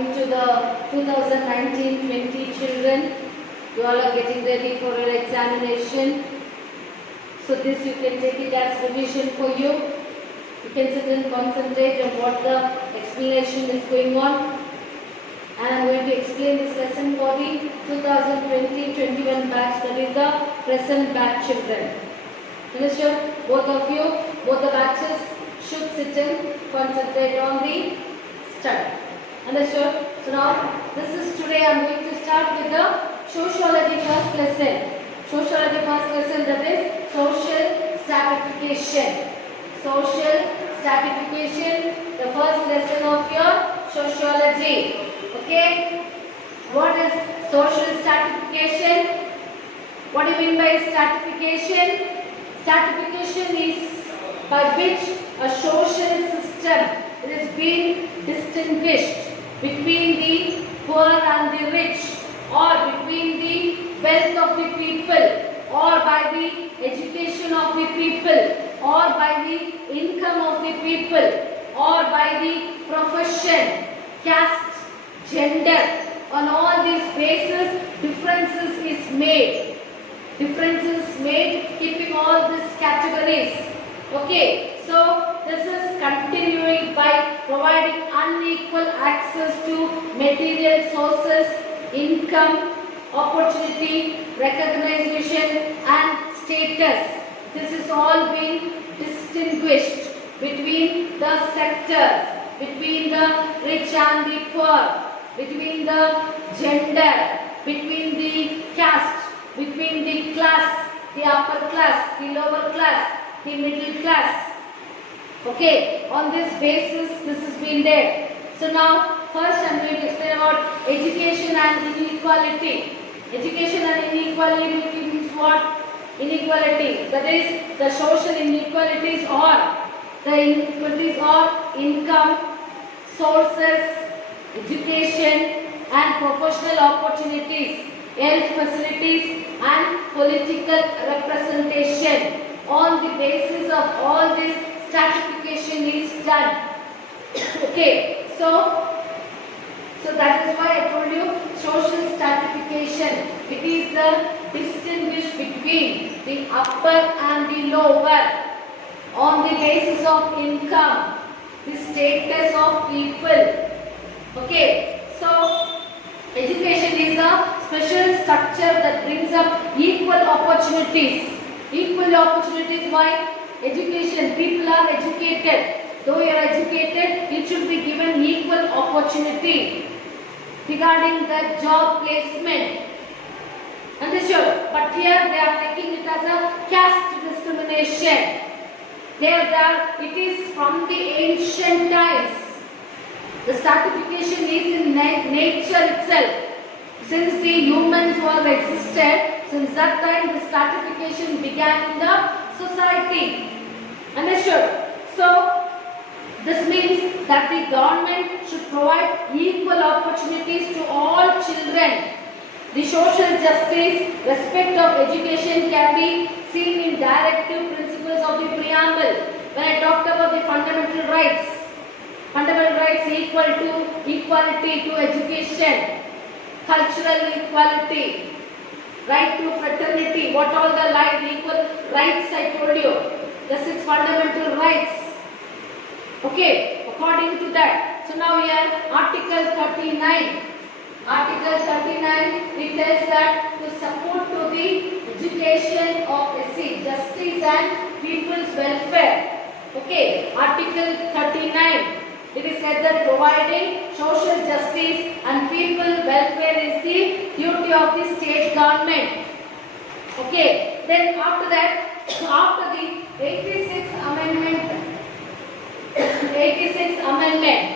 coming to the 2019-20 children. You all are getting ready for your examination. So this you can take it as revision for you. You can sit and concentrate on what the explanation is going on. And I am going to explain this lesson for the 2020-21 batch, that is the present batch children. Understood? Both of you, both the batches should sit and concentrate on the study. Understood? So now, this is today I am going to start with the sociology first lesson. Sociology first lesson, that is social stratification. Social stratification, the first lesson of your sociology. Okay? What is social stratification? What do you mean by stratification? Stratification is by which a social system is being distinguished between the poor and the rich, or between the wealth of the people, or by the education of the people, or by the income of the people, or by the profession, caste, gender. On all these bases, differences is made. Differences made keeping all these categories. Okay, so this is continuing by providing unequal access to material sources, income, opportunity, recognition and status. This is all being distinguished between the sectors, between the rich and the poor, between the gender, between the caste, between the class, the upper class, the lower class, the middle class. Okay, on this basis this has been there. So now first I am going to explain about education and inequality. Education and inequality means what? Inequality, that is the social inequalities, or the inequalities or income, sources, education and professional opportunities, health facilities and political representation. On the basis of all this, stratification is done. Okay, so that is why I told you social stratification. It is the distinguish between the upper and the lower on the basis of income, the status of people. Okay, so education is a special structure that brings up equal opportunities. Equal opportunities, why? Education, people are educated. Though you are educated, it should be given equal opportunity regarding the job placement. Understood? But here they are taking it as a caste discrimination. It is from the ancient times. The stratification is in nature itself. Since the humans who have existed, since that time the stratification began in the society. Understood? So, this means that the government should provide equal opportunities to all children. The social justice, respect of education can be seen in directive principles of the preamble. When I talked about the fundamental rights equal to equality to education, cultural equality, right to fraternity, what all the equal rights I told you, the 6 fundamental rights. Okay, according to that. So now here Article 39. Article 39, it tells that to support to the education of justice and people's welfare. Okay, Article 39. It is said that providing social justice and people welfare is the duty of the state government. Okay, then after that, after the 86th amendment,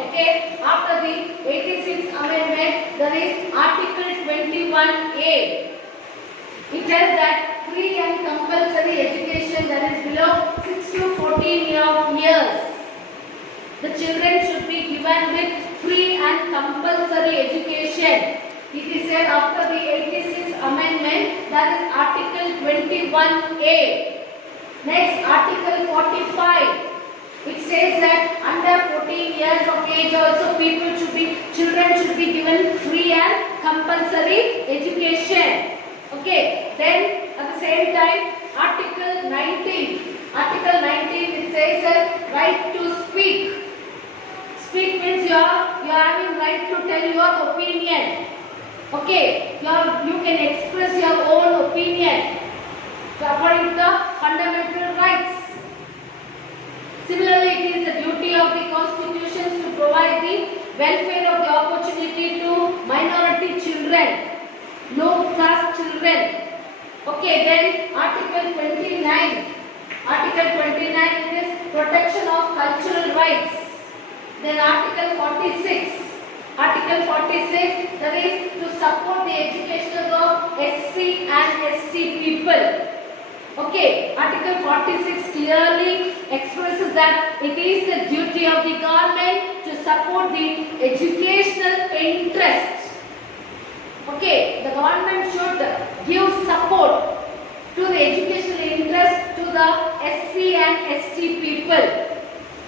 okay, after the 86th amendment, there is Article 21A. It tells that free and compulsory education that is below 6 to 14 years. The children should be given with free and compulsory education. It is said after the 86th amendment, that is Article 21A. Next, Article 45. It says that under 14 years of age also children should be given free and compulsory education. Okay, then at the same time Article 19 it says that right to speak. Speak means you are having right to tell your opinion. Okay, you can express your own opinion according to the fundamental rights. Similarly, it is the duty of the constitutions to provide the welfare of the opportunity to minority children, low caste children. Okay, then Article 29 it is protection of cultural rights. Then Article 46 that is to support the education of SC and ST people. Okay, Article 46 clearly expresses that it is the duty of the government to support the educational interest. Okay, the government should give support to the educational interest to the SC and ST people.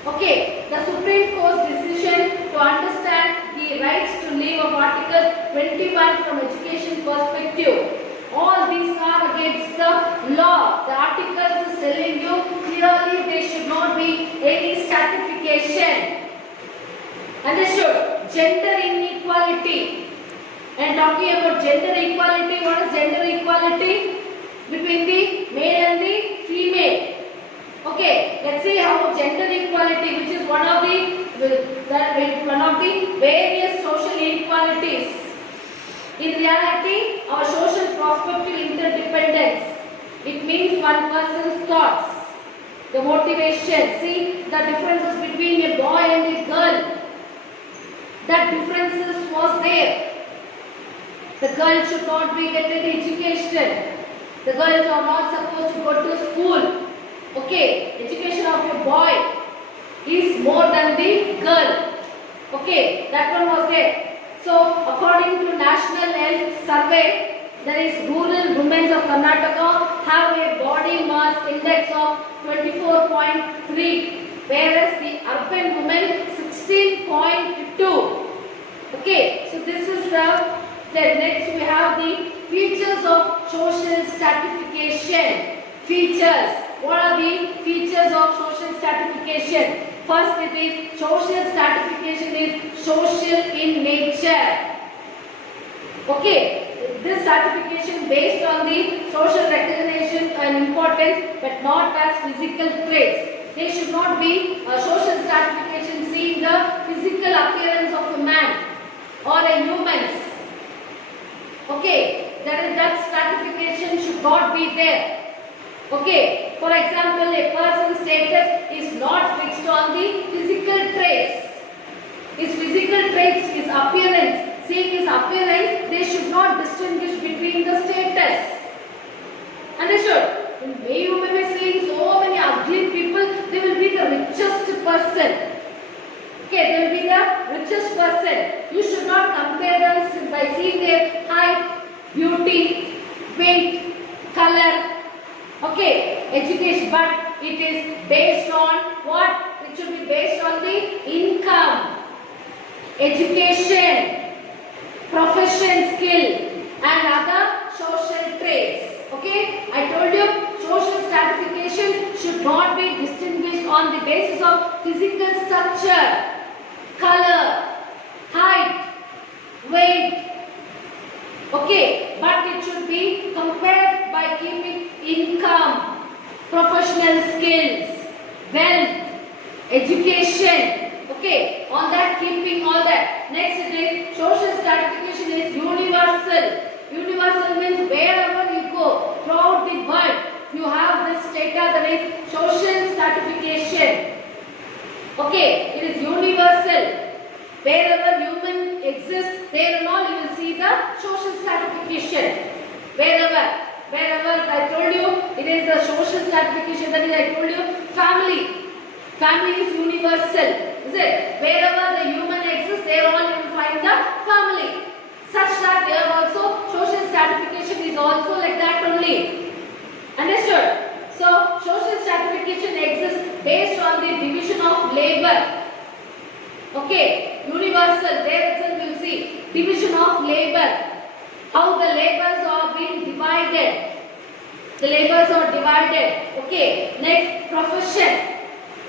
Okay, the Supreme Court's decision to understand the rights to live of Article 21 from education perspective. All these are against the law. The articles is telling you clearly there should not be any stratification. Understood? Gender inequality. And talking about gender equality, what is gender equality? Between the male and the female. Okay, let's see how gender equality, which is one of the various social inequalities. In reality, our social prospective interdependence. It means one person's thoughts, the motivation. See the differences between a boy and a girl. That differences was there. The girl should not be getting education. The girls are not supposed to go to school. Okay, education of a boy is more than the girl. Okay, that one was there. So, according to National Health Survey, there is rural women of Karnataka have a body mass index of 24.3, whereas the urban women 16.2. Okay, so this is the next we have the features of social stratification. Features. What are the features of social stratification? First, it is social stratification is social in nature. Okay, this stratification based on the social recognition and importance, but not as physical traits. There should not be a social stratification seeing the physical appearance of a man or a human. Okay, that stratification should not be there. Okay, for example, a person's status is not fixed on the physical traits. His physical traits, his appearance, seeing his appearance, they should not distinguish between the status. Understood? May you may be seeing so many ugly people, they will be the richest person. Okay, they will be the richest person. You should not compare them by seeing their height, beauty, weight, color. Okay, education, but it is based on what? It should be based on the income, education, profession, skill and other social traits. Okay, I told you social stratification should not be distinguished on the basis of physical structure, color, height, weight. Okay, but it should be compared by keeping income, professional skills, wealth, education. Okay, on that keeping all that. Next it is social stratification is universal. Universal means wherever you go throughout the world, you have this data that is social stratification. Okay, it is universal. Wherever human exists, there and all you will see the social stratification. Wherever I told you, it is the social stratification, that is I told you family. Family is universal, is it? Wherever the human exists, there all you will find the family. Such that there also social stratification is also like that only. Understood? So social stratification stratification exists based on the division of labor. Okay, universal, there itself you will see division of labor. How the labors are being divided. The labors are divided. Okay, next profession,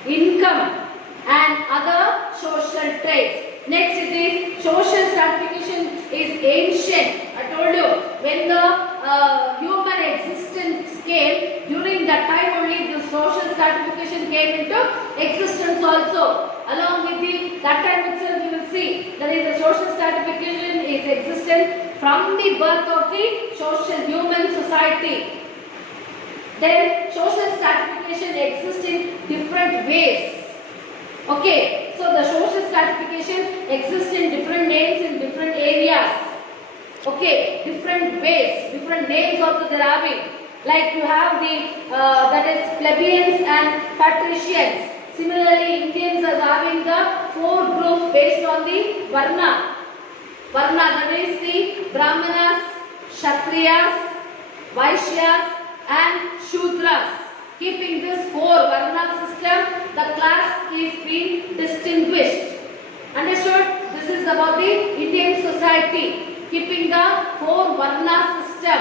income and other social traits. Next it is social stratification is ancient. I told you when the human existence came, during that time only the social stratification came into existence also. Along with that time itself you will see that is the social stratification is existent from the birth of the social human society. Then social stratification exists in different ways. Okay, so the social stratification exists in different names in different areas. Okay, different ways, different names also there are having. Like you have the that is plebeians and patricians. Similarly, Indians are having the four groups based on the Varna. Varna, that is the Brahmanas, Kshatriyas, Vaishyas and Shudras. Keeping this four Varna system, the class is being distinguished. Understood? This is about the Indian society. Keeping the four Varna system.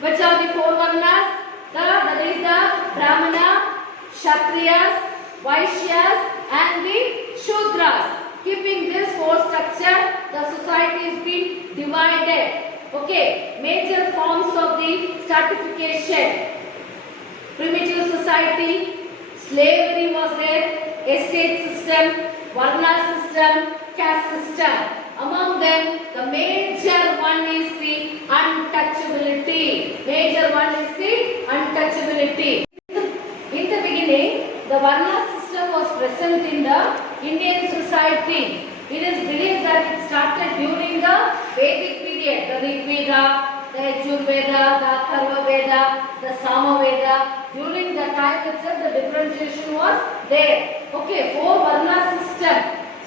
Which are the four Varnas? That is the Brahmana, Kshatriyas, Vaishyas and the Shudras. Keeping this four structure, the society is being divided. Okay, major forms of the stratification. Primitive society, slavery was there, estate system, Varna system, caste system. Among them, the major one is the untouchability. Major one is the untouchability. In the beginning, the Varna system was present in the Indian society. It is believed that it started during the Vedic period, the Rig Veda, the Yajurveda, the Atharva Veda, the Sama Veda. During the time itself, the differentiation was there. Okay, four Varna system.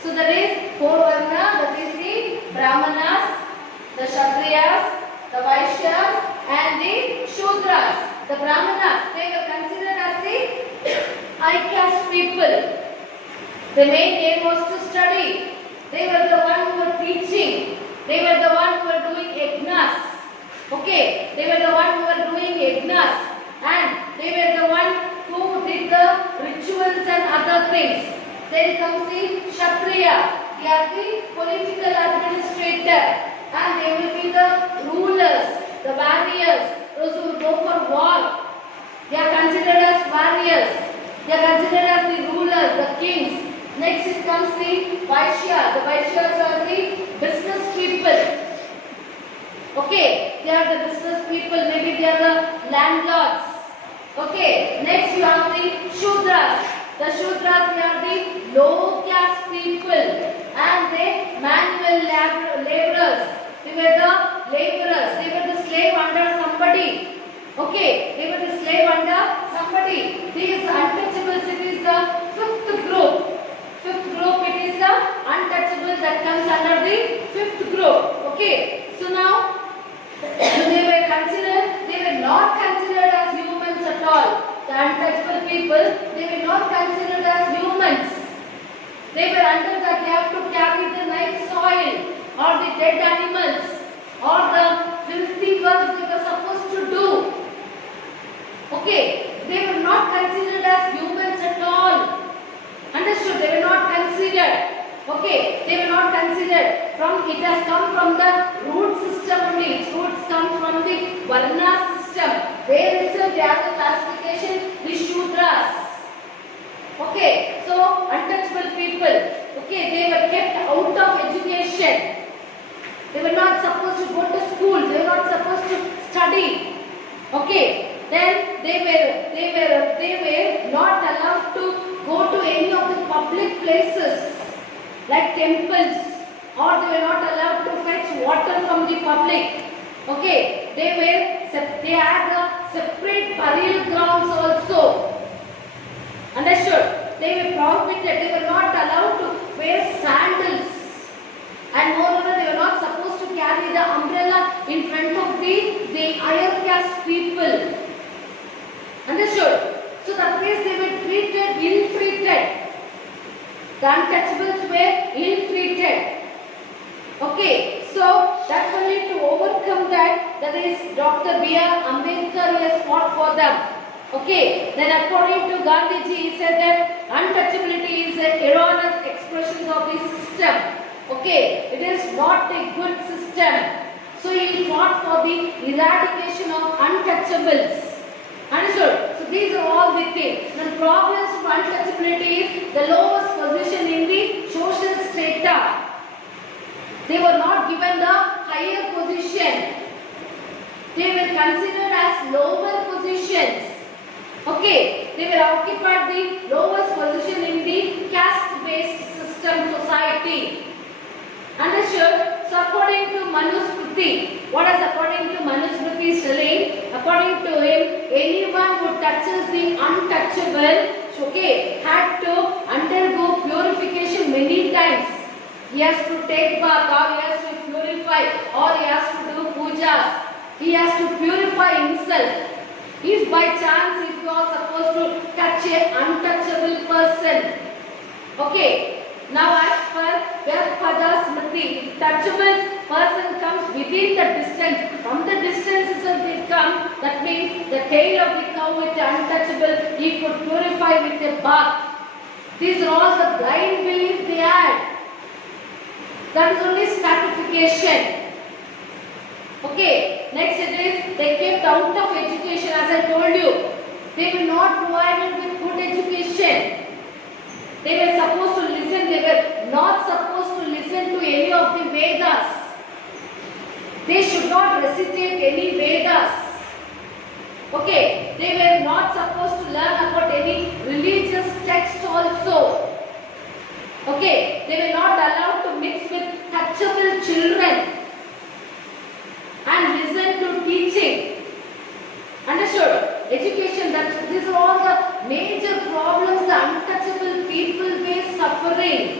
So that is four Varna, that is the Brahmanas, the Kshatriyas, the Vaishyas and the Shudras. The Brahmanas, they were considered as the high caste people. The main aim was to study. They were the one who were teaching. They were the one who were doing yajnas. Okay, they were the one who were doing yajnas. And they were the one who did the rituals and other things. Then comes the Kshatriya. They are the political administrator. And they will be the rulers, the warriors, those who will go for war. They are considered as warriors. They are considered as the rulers, the kings. Next it comes the Vaishyas. The Vaishyas are the business people. Okay, they are the business people, maybe they are the landlords. Okay, next you have the Shudras. The Shudras, they are the low caste people and the manual laborers. They were the laborers, they were the slave under somebody. Okay, they were the slave under somebody. These untouchables, it is the fifth group. Fifth group, it is the untouchable that comes under the fifth group. Okay, so now they were not considered as humans at all. The untouchable people, they were not considered as humans. They were under that they have to carry the night soil or the dead animals or the filthy works they were supposed to do. Okay, they were not considered as humans at all. Understood? They were not considered. Okay, they were not considered. It has come from the root system only. Its roots come from the Varna system. Where itself they have the classification, the Shudras. Okay, so untouchable people. Okay, they were kept out of education. They were not supposed to go to school. They were not supposed to study. Okay, then they were not allowed to go to any of the public places like temples, or they were not allowed to fetch water from the public. Okay, they had the separate burial grounds also. Understood? They were prohibited. They were not allowed to wear sandals, and moreover, they were not supposed to carry the umbrella in front of the higher caste people. Understood? So the Otherwise they were treated, ill-treated. The untouchables were ill-treated. Okay, so that only to overcome that is Dr. B.R. Ambedkar has fought for them. Okay, then according to Gandhiji, he said that untouchability is an erroneous expression of the system. Okay, it is not a good system. So he fought for the eradication of untouchables. Understood? So these are all the things. The problems of untouchability is the lowest position in the social strata. They were not given the higher position. They were considered as lower positions. Okay, they were occupied the lowest position in the caste-based system society. Understood? So according to Manusmriti, what is according to Manusmriti telling? According to him, anyone who touches the untouchable, okay, had to undergo purification many times. He has to take bath, or he has to purify, or he has to do pujas. He has to purify himself. If by chance, if you are supposed to touch an untouchable person, okay. Now as per Vyarpada Smriti, if touchable person comes within the distance, from the distances they come, that means the tail of the cow with the untouchable, he could purify with a bath. These are all the blind beliefs they had. That is only stratification. Okay, next it is they kept out of education, as I told you. They were not provided with good education. They were supposed to listen, they were not supposed to listen to any of the Vedas. They should not recitate any Vedas. Okay, they were not supposed to learn about any religious text also. Okay, they were not allowed to mix with touchable children and listen to teaching. Understood? Education, these are all the major problems the untouchable people face suffering.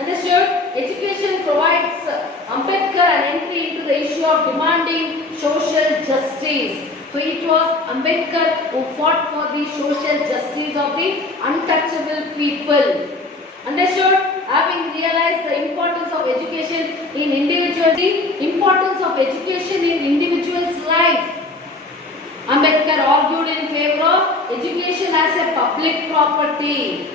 Understood? Education provides Ambedkar an entry into the issue of demanding social justice. So it was Ambedkar who fought for the social justice of the untouchable people. Understood? Having realized the importance of education in individuals, the importance of education in individuals' life, Ambedkar argued in favor of education as a public property.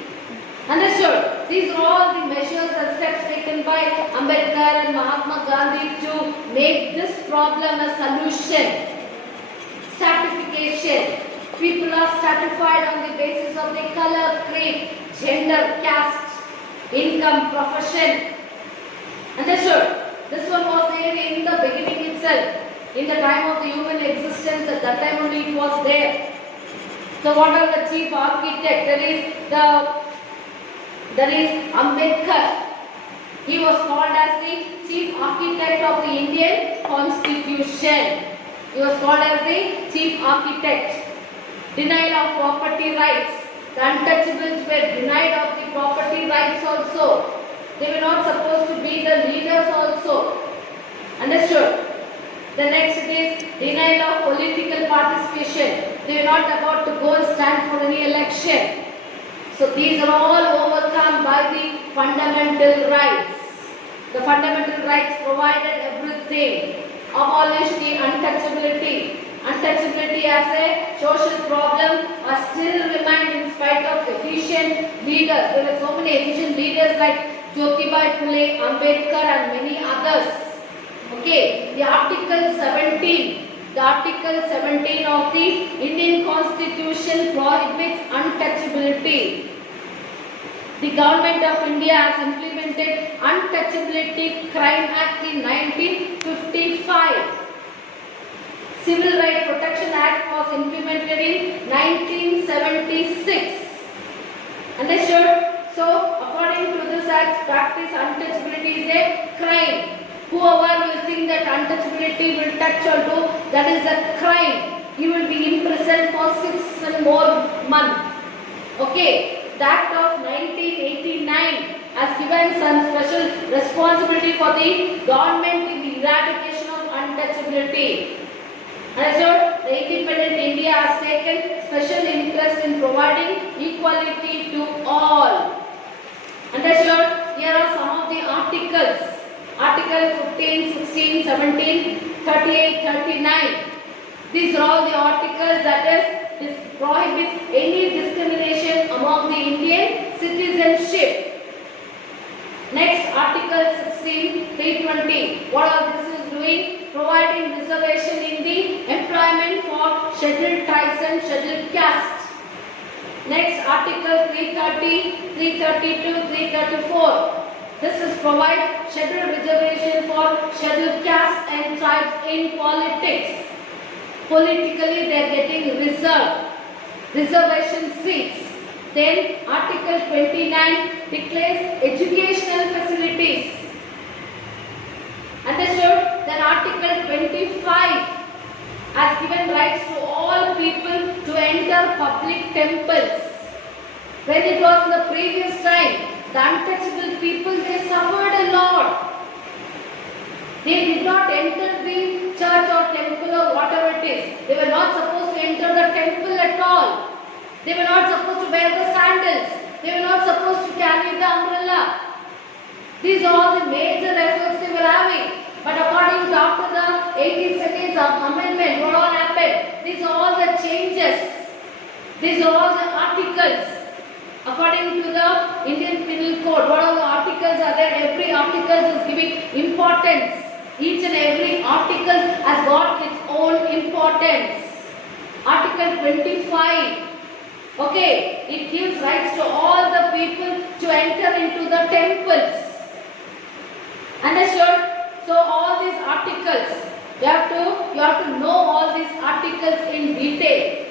Understood? These are all the measures and steps taken by Ambedkar and Mahatma Gandhi to make this problem a solution. Stratification. People are stratified on the basis of the color, creed, gender, caste, income, profession. Understood? This one was there in the beginning itself. In the time of the human existence, at that time only it was there. So what are the chief architect? That is Ambedkar. He was called as the chief architect of the Indian Constitution. He was called as the chief architect. Denial of property rights. The untouchables were denied of the property rights also. They were not supposed to be the leaders also. Understood? The next is denial of political participation. They were not about to go and stand for any election. So these are all overcome by the fundamental rights. The fundamental rights provided everything. Abolish the untouchability. Untouchability as a social problem still remained in spite of efficient leaders. There were so many efficient leaders like Jyotibai Phule, Ambedkar and many others. Okay, the Article 17. The Article 17 of the Indian Constitution prohibits untouchability. The Government of India has implemented Untouchability Crime Act in 1955. Civil Rights Protection Act was implemented in 1976. Understood? So, according to this act, practice untouchability is a crime. Whoever will think that untouchability will touch or do, that is a crime. He will be imprisoned for 6 and more months. Okay. The Act of 1989 has given some special responsibility for the government in the eradication of untouchability. Understood? The independent India has taken special interest in providing equality to all. Understood? Here are some of the articles. Article 15, 16, 17, 38, 39. These are all the articles that is prohibits any discrimination among the Indian citizenship. Next, Article 16, 320. What are this is doing? Providing reservation in the employment for scheduled tribes and scheduled castes. Next, Article 330, 332, 334. This is provide scheduled reservation for scheduled castes and tribes in politics. Politically, they are getting reservation seats. Then Article 29 declares educational facilities. Understood? Then Article 25 has given rights to all people to enter public temples. When it was in the previous time, the untouchable people, they suffered a lot. They did not enter the church or temple or whatever it is. They were not supposed to enter the temple at all. They were not supposed to wear the sandals. They were not supposed to carry the umbrella. These are all the major efforts they were having. But according to after the 82nd Amendment, what all happened? These are all the changes. These are all the articles. According to the Indian Penal Code, what all the articles are there? Every article is giving importance. Each and every article has got its own importance. Article 25. Okay, it gives rights to all the people to enter into the temples. Understood? So all these articles, you have to know all these articles in detail.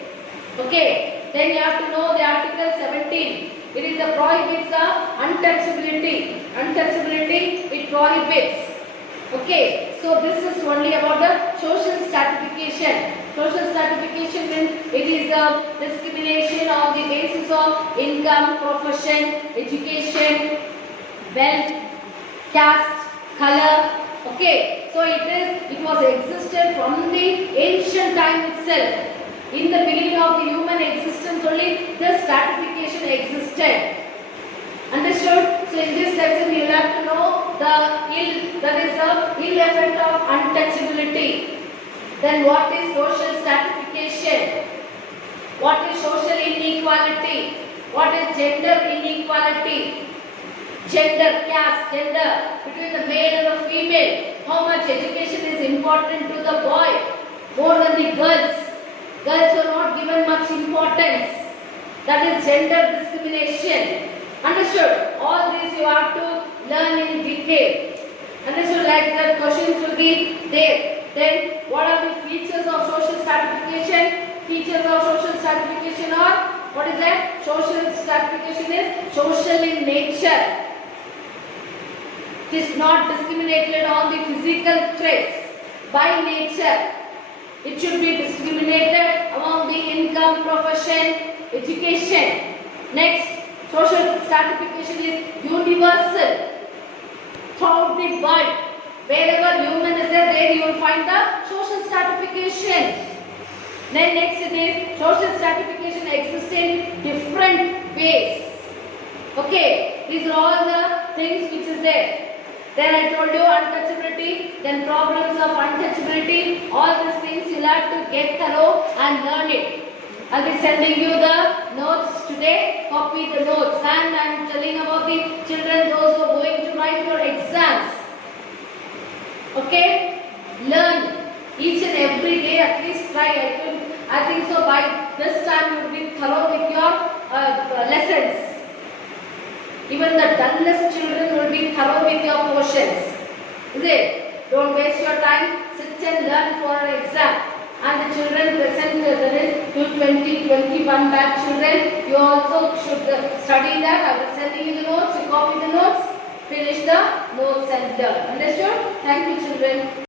Okay, then you have to know the Article 17. It is the prohibits the untouchability. Untouchability, it prohibits. Okay, so this is only about the social stratification. Social stratification means it is the discrimination on the basis of income, profession, education, wealth, caste, color. Okay, so it was existed from the ancient time itself. In the beginning of the human existence only the stratification existed. Understood? So in this lesson you have to know the ill effect of untouchability. Then what is social stratification? What is social inequality? What is gender inequality? Gender, caste, gender between the male and the female. How much education is important to the boy more than the girls. Girls are not given much importance. That is gender discrimination. Understood? All this you have to learn in detail. Understood? Like the questions will be there. Then what are the features of social stratification? Features of social stratification are, what is that? Social stratification is social in nature. It is not discriminated on the physical traits. By nature, it should be discriminated among the income, profession, education. Next, social stratification is universal. Throughout the world, wherever human is there you will find the social stratification. Then next it is social stratification exists in different ways. Okay, these are all the things which is there. Then I told you untouchability, then problems of untouchability, all these things you'll have to get thorough and learn it. I'll be sending you the notes today, copy the notes, and I'm telling about the children, those who are going to write your exams. Okay, learn each and every day, at least try. I think so by this time you will be thorough with your lessons. Even the dullest children will be thorough with your portions. Is it? Don't waste your time. Sit and learn for an exam. And the children present, there is 220, 21 batch children. You also should study that. I will send you the notes. You copy the notes. Finish the notes and learn. Understood? Thank you, children.